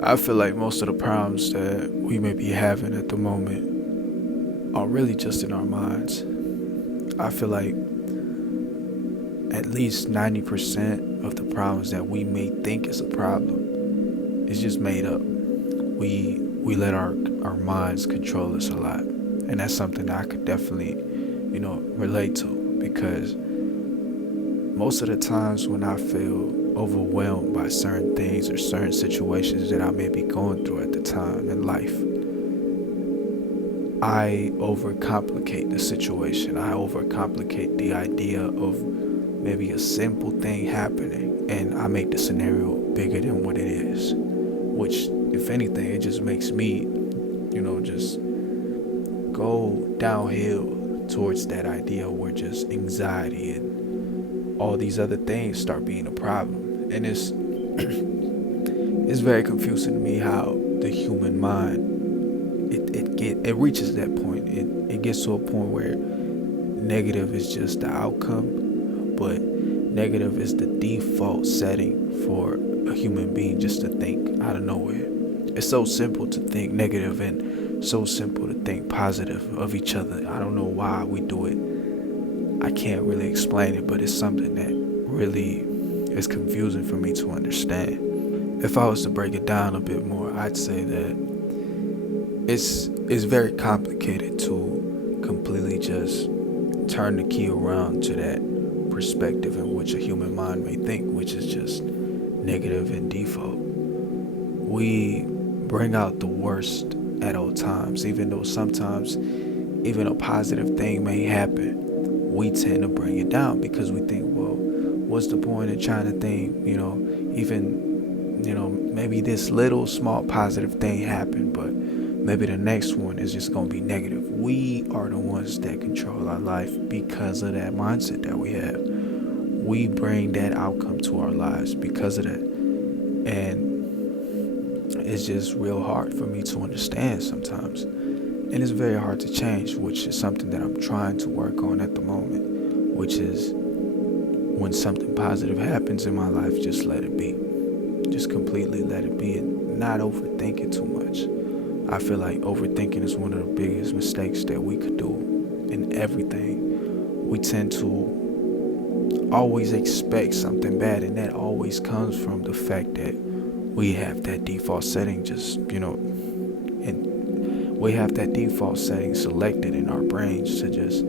I feel like most of the problems that we may be having at the moment are really just in our minds. I feel like at least 90% of the problems that we may think is a problem is just made up. We let our minds control us a lot. And that's something that I could definitely, relate to, because most of the times when I feel overwhelmed by certain things or certain situations that I may be going through at the time in life, I overcomplicate the situation. I overcomplicate the idea of maybe a simple thing happening, and I make the scenario bigger than what it is. Which, if anything, it just makes me, just go downhill towards that idea where just anxiety and all these other things start being a problem. And it's very confusing to me how the human mind it reaches that point. It gets to a point where negative is just the outcome, but negative is the default setting for a human being just to think out of nowhere. It's so simple to think negative and so simple to think positive of each other. I don't know why we do it. I can't really explain it, but it's something that really is confusing for me to understand. If I was to break it down a bit more, I'd say that it's very complicated to completely just turn the key around to that perspective in which a human mind may think, which is just negative and default. We bring out the worst at all times, even though sometimes even a positive thing may happen. We tend to bring it down because we think, well, what's the point in trying to think, maybe this little small positive thing happened, but maybe the next one is just going to be negative. We are the ones that control our life because of that mindset that we have. We bring that outcome to our lives because of that. And it's just real hard for me to understand sometimes. And it's very hard to change, which is something that I'm trying to work on at the moment, which is when something positive happens in my life, just let it be. Just completely let it be and not overthink it too much. I feel like overthinking is one of the biggest mistakes that we could do in everything. We tend to always expect something bad, and that always comes from the fact that we have that default setting and we have that default setting selected in our brains to just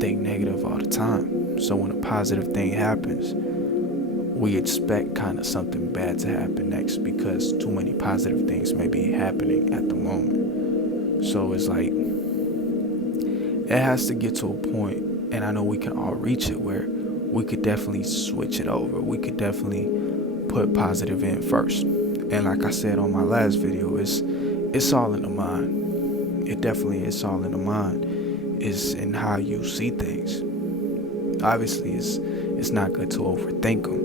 think negative all the time. So when a positive thing happens, we expect kind of something bad to happen next because too many positive things may be happening at the moment. So it's like it has to get to a point, and I know we can all reach it, where we could definitely switch it over. We could definitely put positive in first. And like I said on my last video, it's all in the mind. It definitely is all in the mind. It's in how you see things. Obviously, it's not good to overthink them.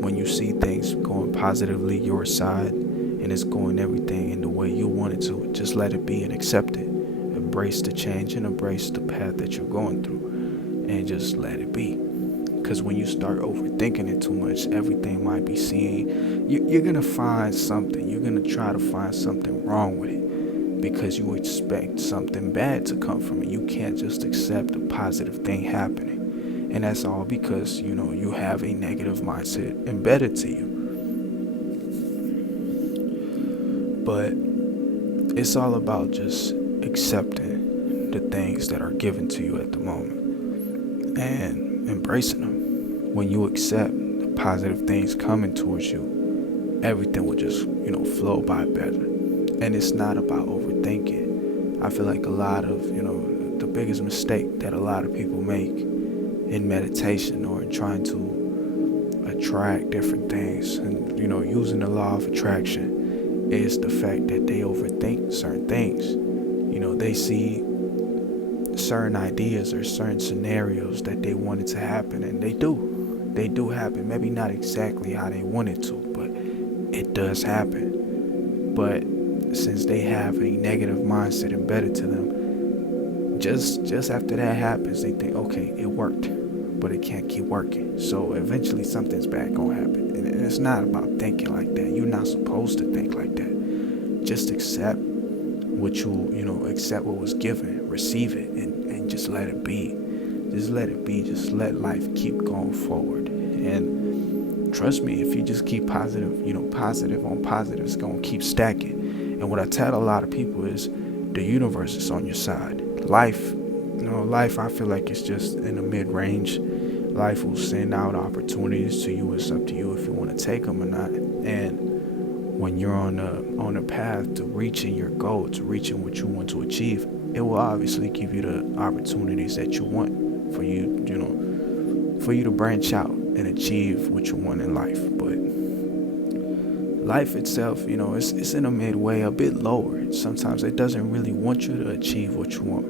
When you see things going positively your side and it's going everything in the way you want it to, just let it be and accept it. Embrace the change and embrace the path that you're going through and just let it be. Because when you start overthinking it too much, everything might be seen. You're going to find something. You're going to try to find something wrong with it because you expect something bad to come from it. You can't just accept a positive thing happening. And that's all because, you have a negative mindset embedded to you. But it's all about just accepting the things that are given to you at the moment and embracing them. When you accept the positive things coming towards you, everything will just, flow by better. And it's not about overthinking. I feel like a lot of, the biggest mistake that a lot of people make in meditation or in trying to attract different things and, using the law of attraction is the fact that they overthink certain things. They see certain ideas or certain scenarios that they want it to happen, and they do happen. Maybe not exactly how they want it to, but it does happen. But since they have a negative mindset embedded to them, just after that happens, they think, okay, it worked, but it can't keep working. So eventually something's bad gonna happen. And it's not about thinking like that. You're not supposed to think like that. just accept accept what was given, receive it, and just let it be. Just let it be. Just let life keep going forward. And trust me, if you just keep positive, positive on positive, it's going to keep stacking. And what I tell a lot of people is the universe is on your side. Life, I feel like it's just in the mid-range. Life will send out opportunities to you. It's up to you if you want to take them or not. And when you're on a path to reaching your goal, to reaching what you want to achieve, it will obviously give you the opportunities that you want for you to branch out and achieve what you want in life. But life itself, it's in a midway, a bit lower. Sometimes it doesn't really want you to achieve what you want.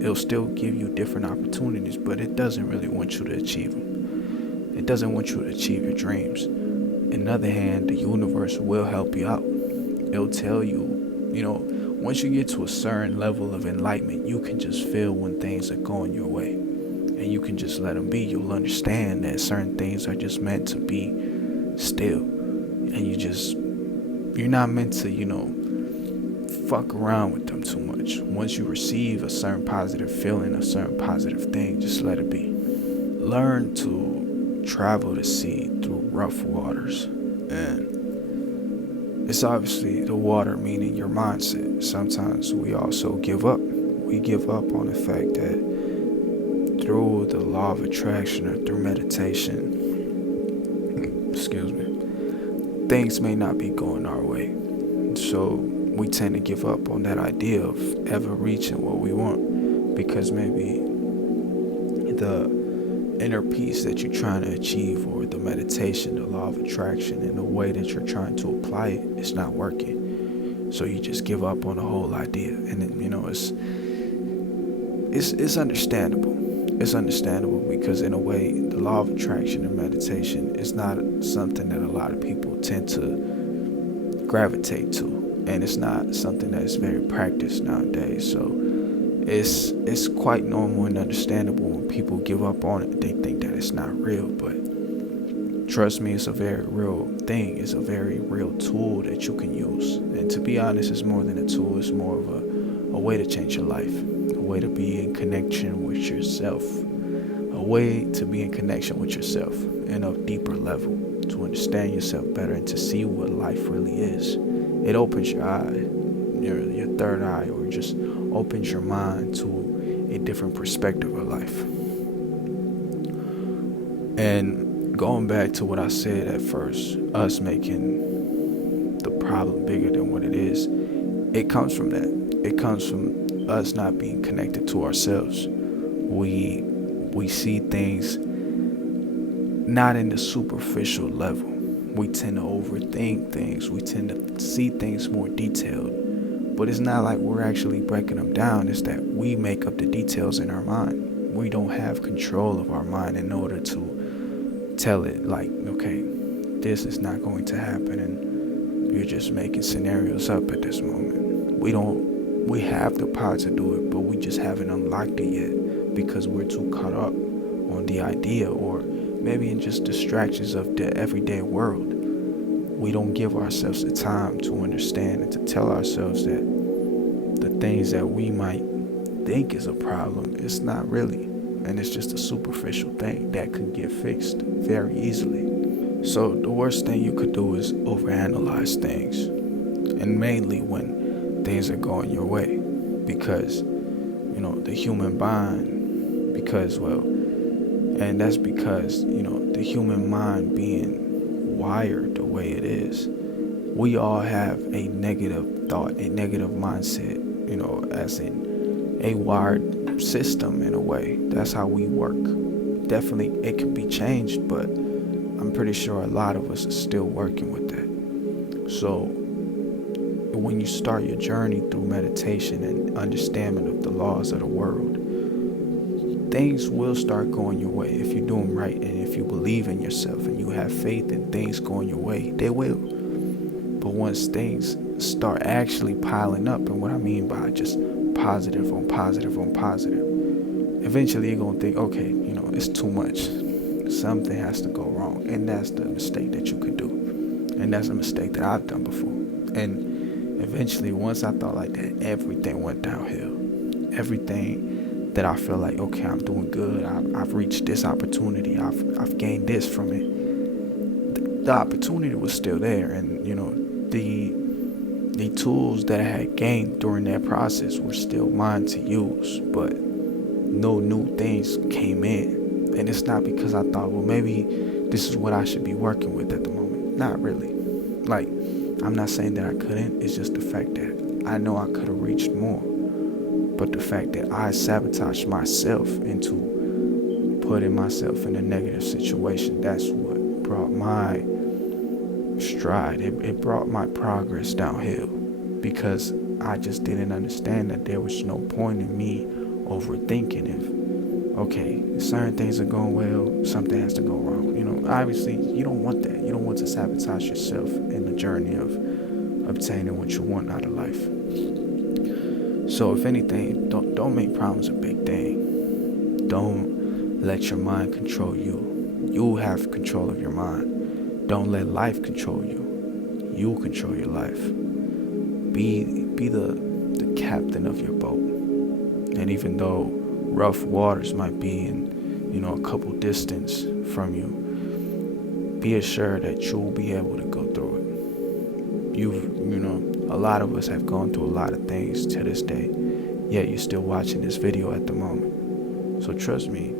It'll still give you different opportunities, but it doesn't really want you to achieve them. It doesn't want you to achieve your dreams. On the other hand, the universe will help you out. It'll tell you, once you get to a certain level of enlightenment, you can just feel when things are going your way. And you can just let them be. You'll understand that certain things are just meant to be still. And you're not meant to, fuck around with them too much. Once you receive a certain positive feeling, a certain positive thing, just let it be. Learn to travel the sea through rough waters. And it's obviously the water, meaning your mindset. Sometimes we also give up. We give up on the fact that through the law of attraction or through meditation, things may not be going our way. So we tend to give up on that idea of ever reaching what we want, because maybe the inner peace that you're trying to achieve, or the meditation, the law of attraction, and the way that you're trying to apply it, it's not working. So you just give up on the whole idea. And then, it's understandable. It's understandable because in a way, the law of attraction and meditation is not something that a lot of people tend to gravitate to. And it's not something that is very practiced nowadays. So it's quite normal and understandable when people give up on it. They think that it's not real, but trust me, it's a very real thing. It's a very real tool that you can use. And to be honest, it's more than a tool. It's more of a way to change your life, a way to be in connection with yourself, a way to be in connection with yourself in a deeper level, to understand yourself better and to see what life really is. It opens your eye, your third eye, or just opens your mind to a different perspective of life. And going back to what I said at first, us making the problem bigger than what it is, it comes from that. It comes from us not being connected to ourselves. We see things not in the superficial level. We tend to overthink things. We tend to see things more detailed. But it's not like we're actually breaking them down. It's that we make up the details in our mind. We don't have control of our mind in order to tell it like, okay, this is not going to happen, and you're just making scenarios up at this moment. We have the power to do it, but we just haven't unlocked it yet because we're too caught up on the idea, or maybe in just distractions of the everyday world. We don't give ourselves the time to understand and to tell ourselves that the things that we might think is a problem, it's not really. And it's just a superficial thing that could get fixed very easly. So the worst thing you could do is overanalyze things. And mainly when things are going your way. Because, the human mind, and that's because, the human mind being wired the way it is, we all have a negative thought, a negative mindset, as in a wired system in a way. That's how we work. Definitely it can be changed, but I'm pretty sure a lot of us are still working with that. So when you start your journey through meditation and understanding of the laws of the world, things will start going your way if you do them right, and if you believe in yourself and you have faith in things going your way, they will. But once things start actually piling up, and what I mean by just positive on positive on positive, eventually you're going to think, okay, it's too much. Something has to go wrong. And that's the mistake that you could do. And that's a mistake that I've done before. And Eventually, once I thought like that, everything went downhill. Everything that I feel like, okay, I'm doing good. I've reached this opportunity. I've gained this from it. The opportunity was still there, and the tools that I had gained during that process were still mine to use, but no new things came in. And it's not because I thought, well, maybe this is what I should be working with at the moment. Not really. Like, I'm not saying that I couldn't. It's just the fact that I know I could have reached more. But the fact that I sabotaged myself into putting myself in a negative situation, that's what brought my stride. It brought my progress downhill, because I just didn't understand that there was no point in me overthinking. If, okay, certain things are going well, something has to go wrong. Obviously you don't want that. You don't want to sabotage yourself in the journey of obtaining what you want out of life. So if anything, don't make problems a big thing. Don't let your mind control you. You have control of your mind. Don't let life control you. You control your life. Be the captain of your boat. And even though rough waters might be in a couple distance from you, be assured that you'll be able to go through it. A lot of us have gone through a lot of things to this day, yet you're still watching this video at the moment. So trust me,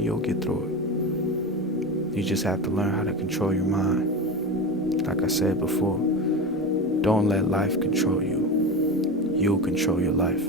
you'll get through it. You just have to learn how to control your mind. Like I said before, don't let life control you. You control your life.